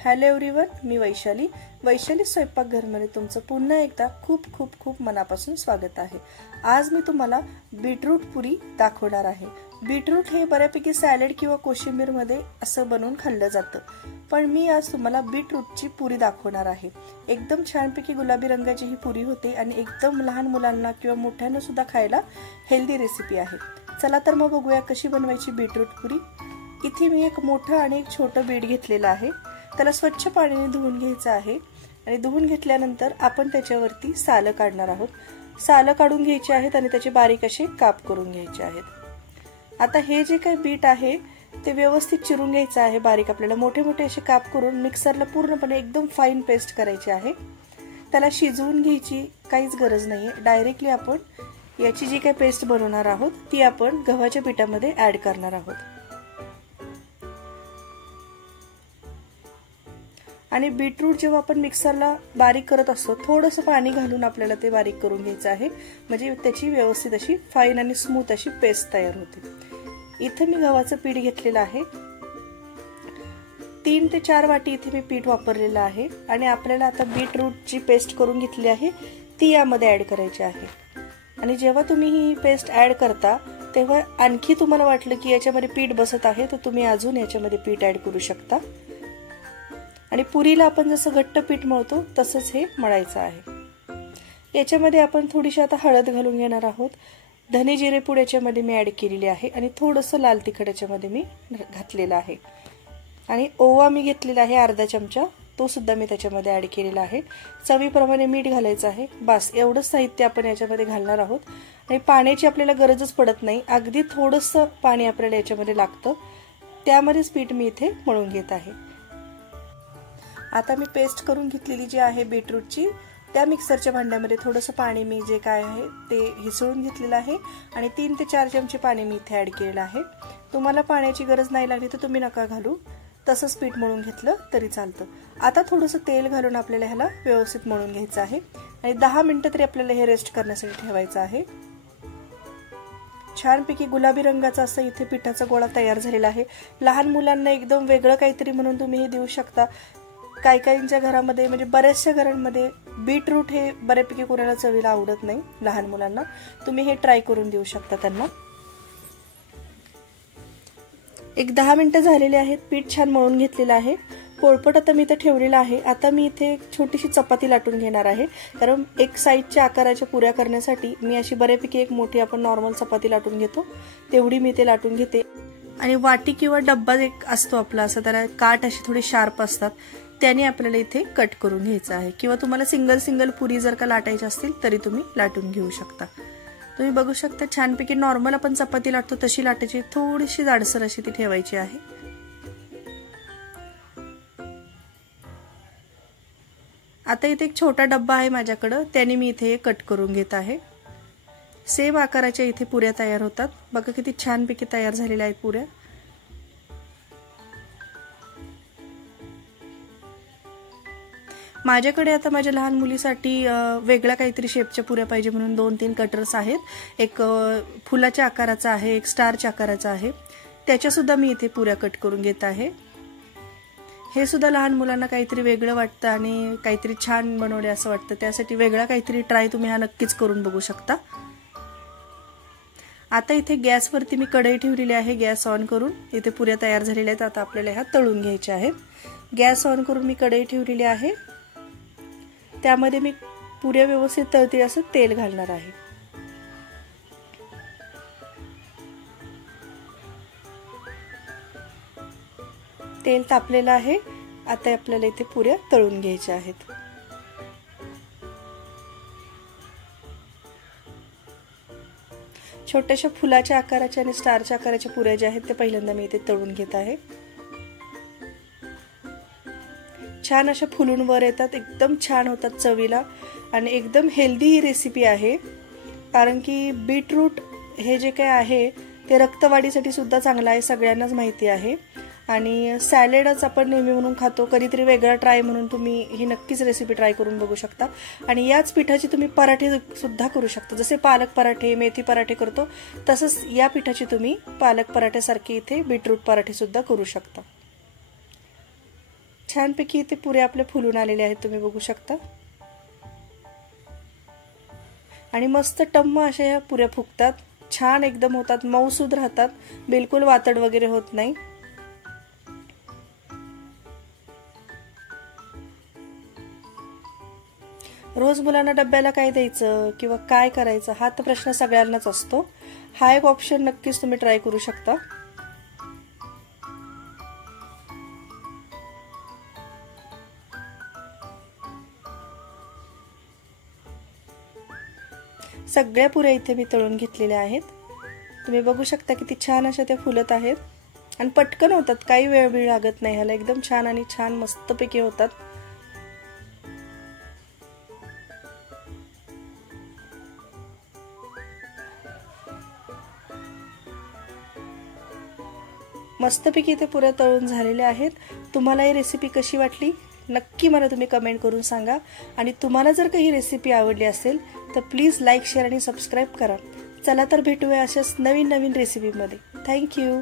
Hello everyone, मी वैशाली स्वयंपाकघरमध्ये तुमचं पुन्हा एकदा खूप खूप खूप मनापासून स्वागत आहे। आज मी तुम्हाला बीटरूट पुरी दाखवणार आहे। बीटरूट हे बऱ्यापैकी सॅलड किंवा कोशिंबीर मध्ये असं बनवून खाल्लं जातं, पण मी आज तुम्हाला बीटरूटची पुरी दाखवणार आहे। एकदम छानपैकी गुलाबी रंगाची ही पुरी होते आणि एकदम लहान मुलांना किंवा मोठ्यांना सुद्धा खायला हेल्दी रेसिपी आहे। चला तर मग बघूया कशी बनवायची बीटरूट पुरी। इथे मी एक मोठं आणि एक छोटं बीट घेतलेलं आहे। त्याला स्वच्छ पाण्याने धुवून घ्यायचं आहे आणि धुवून घेतल्यानंतर आपण त्याच्यावरती सालं काढणार आहोत। सालं काढून घ्यायची आहेत आणि त्याचे बारीक असे काप करून घ्यायचे आहेत। आता हे जे काही बीट आहे ते व्यवस्थित चिरून घ्यायचं आहे बारीक। आपल्याला मोठे मोठे असे काप करून मिक्सरला पूर्णपणे एकदम फाईन पेस्ट करायची आहे। त्याला शिजवून घ्यायची काहीच गरज नाहीये, डायरेक्टली आपण याची जी काही पेस्ट बनवणार आहोत ती आपण गव्हाच्या पिठामध्ये ऍड करणार आहोत। आणि बीटरूट जेव्हा आपण मिक्सरला बारीक करत असतो थोडंसं पाणी घालून आपल्याला ते बारीक करून घ्यायचं आहे, म्हणजे त्याची व्यवस्थित अशी फाईन आणि स्मूथ अशी पेस्ट तयार होते। इथे मी गव्हाचं पीठ घेतलेलं आहे, 3 ते 4 वाटी इथे मी पीठ वापरलेलं आहे। आणि आपल्याला आता बीटरूटची पेस्ट करून घेतली आहे ती यामध्ये ऍड करायची आहे। आणि जेव्हा तुम्ही ही पेस्ट ऍड करता तेव्हा आणखी तुम्हाला वाटलं की याच्यामध्ये पीठ बसत आहे तर तुम्ही अजून याच्यामध्ये पीठ ऍड करू शकता। आणि पुरीला आपण जसं घट्ट पीठ मळतो तसंच हे मळायचं आहे। याच्यामध्ये आपण थोडीशी आता हळद घालून घेणार आहोत। धने जिरे पूड याच्यामध्ये मी ऍड केलेली आहे आणि थोडंसं लाल तिखट याच्यामध्ये मी घातलेलं आहे। आणि ओवा मी घेतलेला आहे अर्धा चमचा, तो सुद्धा मी त्याच्यामध्ये ऍड केलेला आहे। चवीप्रमाणे मीठ घालायचं आहे, बस एवढंच साहित्य आपण याच्यामध्ये घालणार आहोत। आणि पाण्याची आपल्याला गरजच पडत नाही, अगदी थोडंसं पाणी आपल्याला याच्यामध्ये लागतं, त्यामध्येच पीठ मी इथे मळून घेत आहे। आता मी पेस्ट करून घेतलेली जी आहे बीटरूटची त्या मिक्सरच्या भांड्यामध्ये थोडंसं पाणी मी जे काय आहे ते हिसळून घेतलेलं आहे आणि 3 ते 4 चमचे पाणी मी इथे ऍड केलेलं आहे। तुम्हाला पाण्याची गरज नाही लागली तर तुम्ही नका घालू, तसंच पीठ मळून घेतलं तरी चालतं। आता थोडंसं तेल घालून आपल्याला ह्याला व्यवस्थित मळून घ्यायचं आहे आणि 10 मिनिटं तरी आपल्याला हे रेस्ट करण्यासाठी ठेवायचं आहे। छानपैकी गुलाबी रंगाचा असं इथे पिठाचा गोळा तयार झालेला आहे। लहान मुलांना एकदम वेगळं काहीतरी म्हणून तुम्ही हे देऊ शकता। काहींच्या घरामध्ये म्हणजे बऱ्याचशा घरांमध्ये बीटरूट हे बऱ्यापैकी कोणाला चवीला आवडत नाही लहान मुलांना, तुम्ही हे ट्राय करून देऊ शकता त्यांना। एक 10 मिनिटं झालेले आहेत, पीठ छान मळून घेतलेलं आहे। पोळपट आता मी इथे ठेवलेला आहे। आता मी इथे एक छोटीशी चपाती लाटून घेणार आहे, कारण एक साईजच्या आकाराच्या पुऱ्या करण्यासाठी मी अशी बऱ्यापैकी एक मोठी आपण नॉर्मल चपाती लाटून घेतो तेवढी मी इथे लाटून घेते। आणि वाटी किंवा डब्बा एक असतो आपला असा, त्याला काठ अशी थोडी शार्प असतात, त्याने आपल्याला इथे कट करून घ्यायचं आहे। किंवा तुम्हाला सिंगल पुरी जर का लाटायची असतील तरी तुम्ही लाटून घेऊ शकता। तुम्ही बघू शकता छानपैकी नॉर्मल आपण चपाती लाटतो तशी लाटायची, थोडीशी जाडसर अशी ती ठेवायची आहे। आता इथे एक छोटा डब्बा आहे माझ्याकडे, त्याने मी इथे कट करून घेत आहे। सेम आकाराच्या इथे पुऱ्या तयार होतात, बघा किती छानपैकी तयार झालेल्या आहेत पुऱ्या। माझ्याकडे आता माझ्या लहान मुलीसाठी वेगळ्या काहीतरी शेपच्या पुऱ्या पाहिजे म्हणून 2-3 कटर्स आहेत। एक फुलाच्या आकाराचा आहे, एक स्टारच्या आकाराचा आहे, त्याच्या सुद्धा मी इथे पुऱ्या कट करून घेत आहे। हे सुद्धा लहान मुलांना काहीतरी वेगळं वाटतं आणि काहीतरी छान बनवले असं वाटतं, त्यासाठी वेगळा काहीतरी ट्राय तुम्ही हा नक्कीच करून बघू शकता। आता इथे गॅसवरती मी कढई ठेवलेली आहे, गॅस ऑन करून इथे पुऱ्या तयार झालेल्या आहेत। आता आपल्याला ह्या तळून घ्यायच्या आहेत। गॅस ऑन करून मी कढई ठेवलेली आहे, त्यामध्ये मी पुऱ्या व्यवस्थित तळतील असं तेल घालणार आहे। तेल तापलेलं आहे, आता आपल्याला इथे पुऱ्या तळून घ्यायच्या आहेत। छोट्याशा फुलाच्या आकाराच्या आणि स्टारच्या आकाराच्या पुऱ्या ज्या आहेत ते पहिल्यांदा मी इथे तळून घेत आहे। छान अशा फुलून वर येतात, एकदम छान होतात चवीला आणि एकदम हेल्दी ही रेसिपी आहे, कारण की बीटरूट हे जे काही आहे ते रक्तवाढीसाठी सुद्धा चांगलं आहे, सगळ्यांनाच माहिती आहे। आणि सॅलेडच आपण नेहमी म्हणून खातो, कधीतरी वेगळा ट्राय म्हणून तुम्ही ही नक्कीच रेसिपी ट्राय करून बघू शकता। आणि याच पिठाची तुम्ही पराठे सुद्धा करू शकता, जसे पालक पराठे, मेथी पराठे करतो तसंच या पिठाची तुम्ही पालक पराठ्यासारखे इथे बीटरूट पराठे सुद्धा करू शकता। छानपैकी ते पुऱ्या आपले फुलून आलेले आहेत, तुम्ही बघू शकता. आणि मस्त टम्म अशा ह्या पुऱ्या फुगतात, छान एकदम होतात, मऊसूद राहतात, बिलकुल वातड वगैरे होत नाही. रोज मुलांना डब्याला काय द्यायचं किंवा काय करायचं हा तर प्रश्न सगळ्यांनाच असतो. हा एक ऑप्शन नक्कीच तुम्ही ट्राय करू शकता. सगळ्या पुऱ्या इथे मी तळून घेतलेल्या आहेत. तुम्ही बघू शकता किती छान अशा त्या फुलत आहेत आणि पटकन होतात, काही वेळ लागत नाही ह्याला, एकदम छान आणि छान मस्तपैकी होतात. मस्तपैकी ते पुऱ्या तळून झालेल्या आहेत. तुम्हाला ही रेसिपी कशी वाटली नक्की मला तुम्ही कमेंट करून सांगा. आणि तुम्हाला जर काही रेसिपी आवडली असेल तर प्लीज लाईक, शेअर आणि सबस्क्राईब करा. चला तर भेटूया अशाच नवीन रेसिपीमध्ये. थँक्यू.